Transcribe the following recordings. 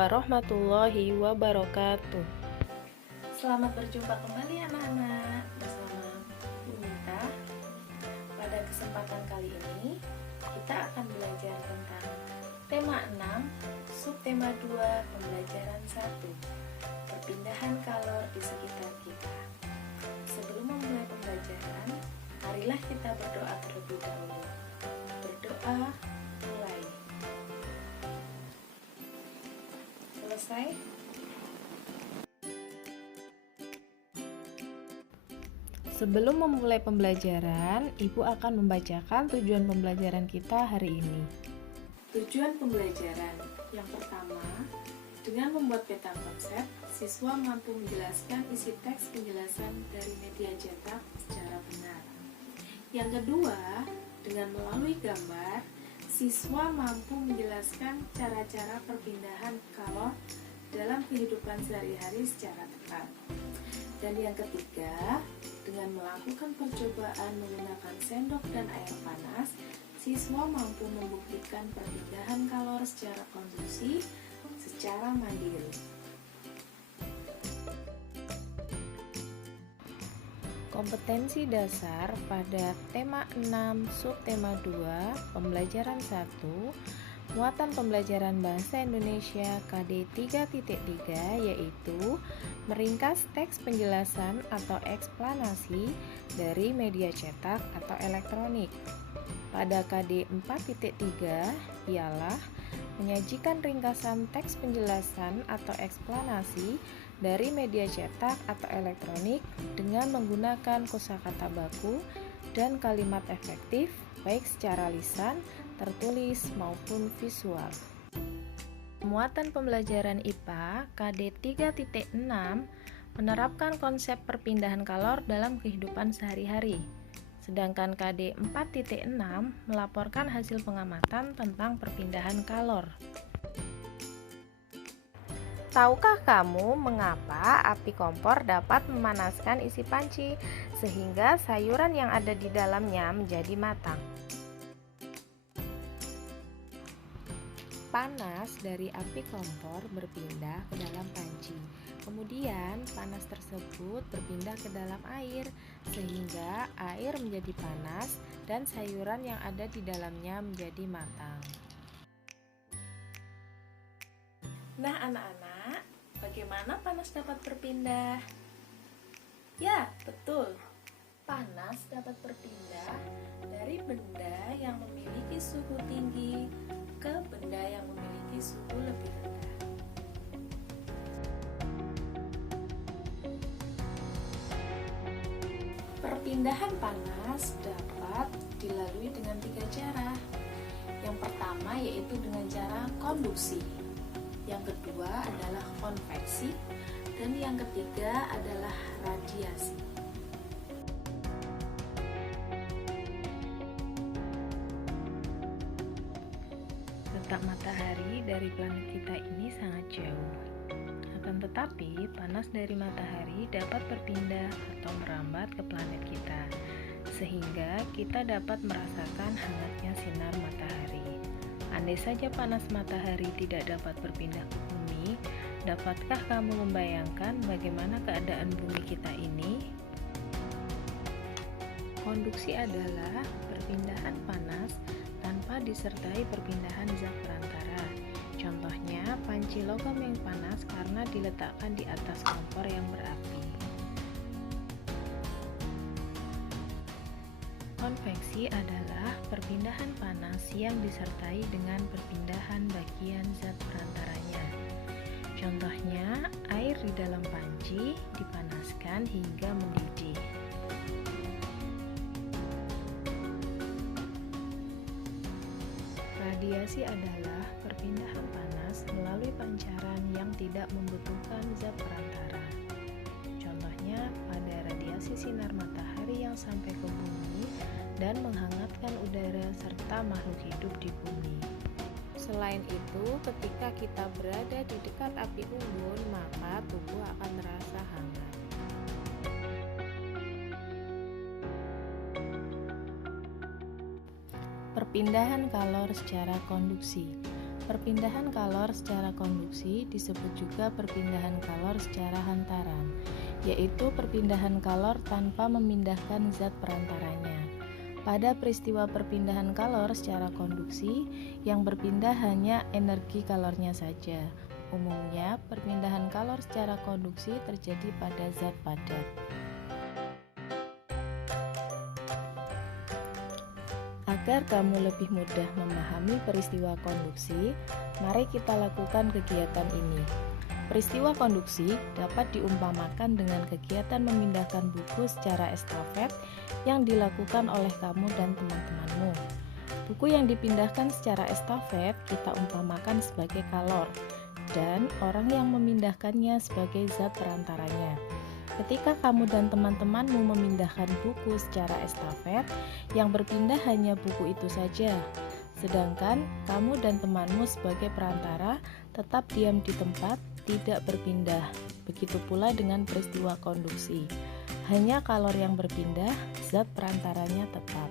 warahmatullahi wabarakatuh. Selamat berjumpa kembali anak-anak bersama Bu Nita. Pada kesempatan kali ini kita akan belajar tentang tema 6, subtema 2, pembelajaran 1, perpindahan kalor di sekitar kita. Sebelum memulai pembelajaran, marilah kita berdoa terlebih dahulu. Berdoa, mulai. Selesai. Sebelum memulai pembelajaran, Ibu akan membacakan tujuan pembelajaran kita hari ini. Tujuan pembelajaran yang pertama, dengan membuat peta konsep, siswa mampu menjelaskan isi teks penjelasan dari media cetak secara benar. Yang kedua, dengan melalui gambar, siswa mampu menjelaskan cara-cara perpindahan kalor dalam kehidupan sehari-hari secara tepat. Dan yang ketiga, dengan melakukan percobaan menggunakan sendok dan air panas, siswa mampu membuktikan perpindahan kalor secara konsumsi secara mandiri. Kompetensi dasar pada tema 6 subtema 2 pembelajaran 1, muatan pembelajaran Bahasa Indonesia KD 3.3 yaitu meringkas teks penjelasan atau eksplanasi dari media cetak atau elektronik. Pada KD 4.3 ialah menyajikan ringkasan teks penjelasan atau eksplanasi dari media cetak atau elektronik dengan menggunakan kosakata baku dan kalimat efektif baik secara lisan, tertulis maupun visual. Muatan pembelajaran IPA KD 3.6 menerapkan konsep perpindahan kalor dalam kehidupan sehari-hari. Sedangkan KD 4.6 melaporkan hasil pengamatan tentang perpindahan kalor. Tahukah kamu mengapa api kompor dapat memanaskan isi panci sehingga sayuran yang ada di dalamnya menjadi matang? Panas dari api kompor berpindah ke dalam panci. Kemudian panas tersebut berpindah ke dalam air sehingga air menjadi panas dan sayuran yang ada di dalamnya menjadi matang. Nah anak-anak, bagaimana panas dapat berpindah? Ya, betul. Panas dapat berpindah dari benda yang memiliki suhu tinggi ke benda yang memiliki suhu lebih rendah. Perpindahan panas dapat dilalui dengan 3 cara. Yang pertama yaitu dengan cara konduksi. Yang kedua adalah konveksi, dan yang ketiga adalah radiasi. Letak matahari dari planet kita ini sangat jauh. Akan tetapi, panas dari matahari dapat berpindah atau merambat ke planet kita, sehingga kita dapat merasakan hangatnya sinar matahari. Andai saja panas matahari tidak dapat berpindah ke bumi, dapatkah kamu membayangkan bagaimana keadaan bumi kita ini? Konduksi adalah perpindahan panas tanpa disertai perpindahan zat perantara. Contohnya, panci logam yang panas karena diletakkan di atas kompor yang berapi. Konveksi adalah perpindahan panas yang disertai dengan perpindahan bagian zat perantaranya. Contohnya, air di dalam panci dipanaskan hingga mendidih. Radiasi adalah perpindahan panas melalui pancaran yang tidak membutuhkan zat perantara. Contohnya pada radiasi sinar matahari yang sampai ke bumi dan menghangatkan udara serta makhluk hidup di bumi. Selain itu, ketika kita berada di dekat api unggun, maka tubuh akan terasa hangat. Perpindahan kalor secara konduksi. Perpindahan kalor secara konduksi disebut juga perpindahan kalor secara hantaran, yaitu perpindahan kalor tanpa memindahkan zat perantaranya. Pada peristiwa perpindahan kalor secara konduksi, yang berpindah hanya energi kalornya saja. Umumnya, perpindahan kalor secara konduksi terjadi pada zat padat. Agar kamu lebih mudah memahami peristiwa konduksi, mari kita lakukan kegiatan ini. Peristiwa konduksi dapat diumpamakan dengan kegiatan memindahkan buku secara estafet yang dilakukan oleh kamu dan teman-temanmu. Buku yang dipindahkan secara estafet kita umpamakan sebagai kalor, dan orang yang memindahkannya sebagai zat perantaranya. Ketika kamu dan teman-temanmu memindahkan buku secara estafet, yang berpindah hanya buku itu saja. Sedangkan kamu dan temanmu sebagai perantara tetap diam di tempat, tidak berpindah. Begitu pula dengan peristiwa konduksi. Hanya kalor yang berpindah, zat perantaranya tetap.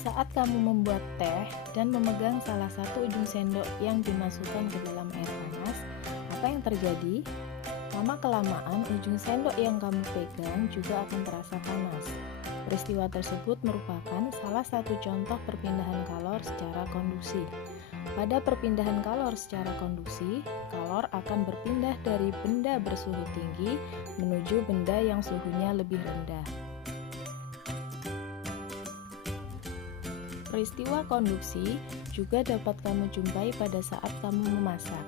Saat kamu membuat teh dan memegang salah satu ujung sendok yang dimasukkan ke dalam air panas, apa yang terjadi? Lama-kelamaan ujung sendok yang kamu pegang juga akan terasa panas. Peristiwa tersebut merupakan salah satu contoh perpindahan kalor secara konduksi. Pada perpindahan kalor secara konduksi, kalor akan berpindah dari benda bersuhu tinggi menuju benda yang suhunya lebih rendah. Peristiwa konduksi juga dapat kamu jumpai pada saat kamu memasak.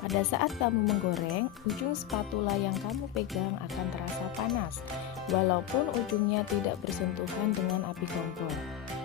Pada saat kamu menggoreng, ujung spatula yang kamu pegang akan terasa panas, walaupun ujungnya tidak bersentuhan dengan api kompor.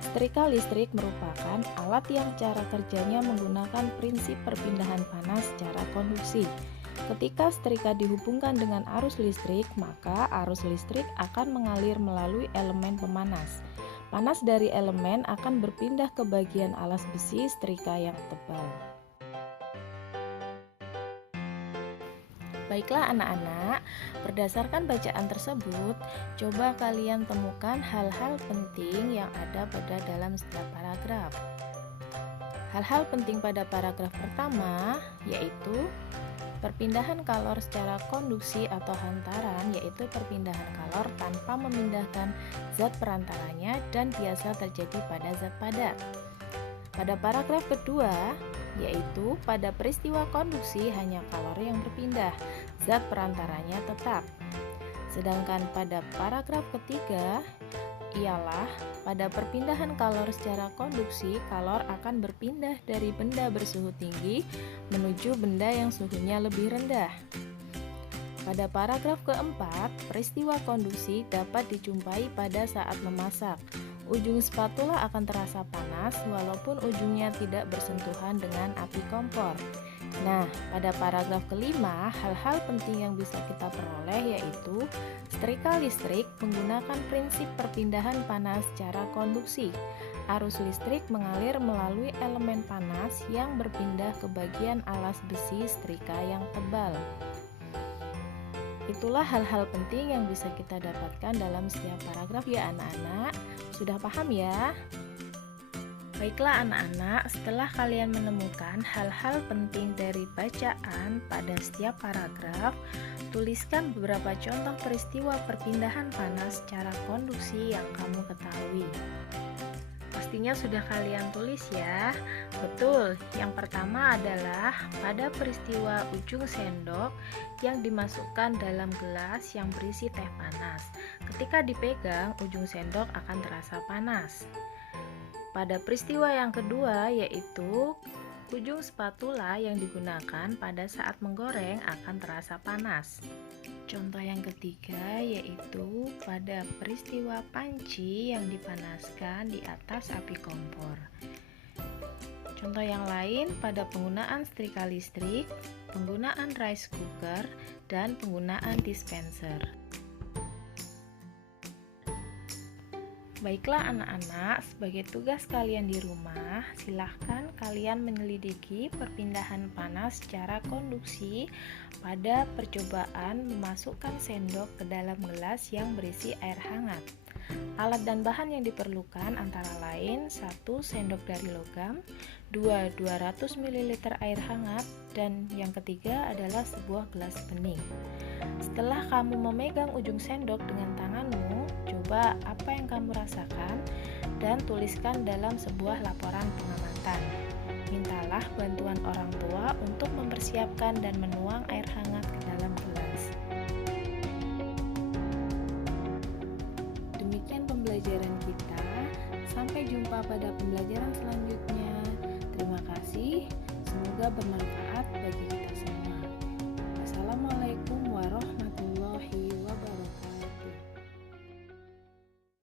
Setrika listrik merupakan alat yang cara kerjanya menggunakan prinsip perpindahan panas secara konduksi. Ketika setrika dihubungkan dengan arus listrik, maka arus listrik akan mengalir melalui elemen pemanas. Panas dari elemen akan berpindah ke bagian alas besi setrika yang tebal. Baiklah anak-anak, berdasarkan bacaan tersebut, coba kalian temukan hal-hal penting yang ada pada dalam setiap paragraf. Hal-hal penting pada paragraf pertama yaitu perpindahan kalor secara konduksi atau hantaran, yaitu perpindahan kalor tanpa memindahkan zat perantaranya dan biasa terjadi pada zat padat. Pada paragraf kedua, yaitu pada peristiwa konduksi hanya kalor yang berpindah, zat perantaranya tetap. Sedangkan pada paragraf ketiga ialah pada perpindahan kalor secara konduksi, kalor akan berpindah dari benda bersuhu tinggi menuju benda yang suhunya lebih rendah. Pada paragraf keempat, peristiwa konduksi dapat dijumpai pada saat memasak. Ujung spatula akan terasa panas walaupun ujungnya tidak bersentuhan dengan api kompor. Nah, pada paragraf kelima, hal-hal penting yang bisa kita peroleh yaitu setrika listrik menggunakan prinsip perpindahan panas secara konduksi. Arus listrik mengalir melalui elemen panas yang berpindah ke bagian alas besi setrika yang tebal. Itulah hal-hal penting yang bisa kita dapatkan dalam setiap paragraf ya anak-anak. Sudah paham ya? Baiklah anak-anak, setelah kalian menemukan hal-hal penting dari bacaan pada setiap paragraf, tuliskan beberapa contoh peristiwa perpindahan panas secara konduksi yang kamu ketahui. Pastinya sudah kalian tulis ya. Betul, yang pertama adalah pada peristiwa ujung sendok yang dimasukkan dalam gelas yang berisi teh panas. Ketika dipegang, ujung sendok akan terasa panas. Pada peristiwa yang kedua yaitu ujung spatula yang digunakan pada saat menggoreng akan terasa panas. Contoh yang ketiga yaitu pada peristiwa panci yang dipanaskan di atas api kompor. Contoh yang lain pada penggunaan setrika listrik, penggunaan rice cooker, dan penggunaan dispenser. Baiklah anak-anak, sebagai tugas kalian di rumah, silahkan kalian menyelidiki perpindahan panas secara konduksi pada percobaan memasukkan sendok ke dalam gelas yang berisi air hangat. Alat dan bahan yang diperlukan antara lain 1 sendok dari logam, 2 200 ml air hangat, dan yang ketiga adalah sebuah gelas bening. Setelah kamu memegang ujung sendok dengan tanganmu, coba apa yang kamu rasakan dan tuliskan dalam sebuah laporan pengamatan. Mintalah bantuan orang tua untuk mempersiapkan dan menuang air hangat ke dalam gelas. Demikian pembelajaran kita. Sampai jumpa pada pembelajaran selanjutnya. Terima kasih. Semoga bermanfaat bagi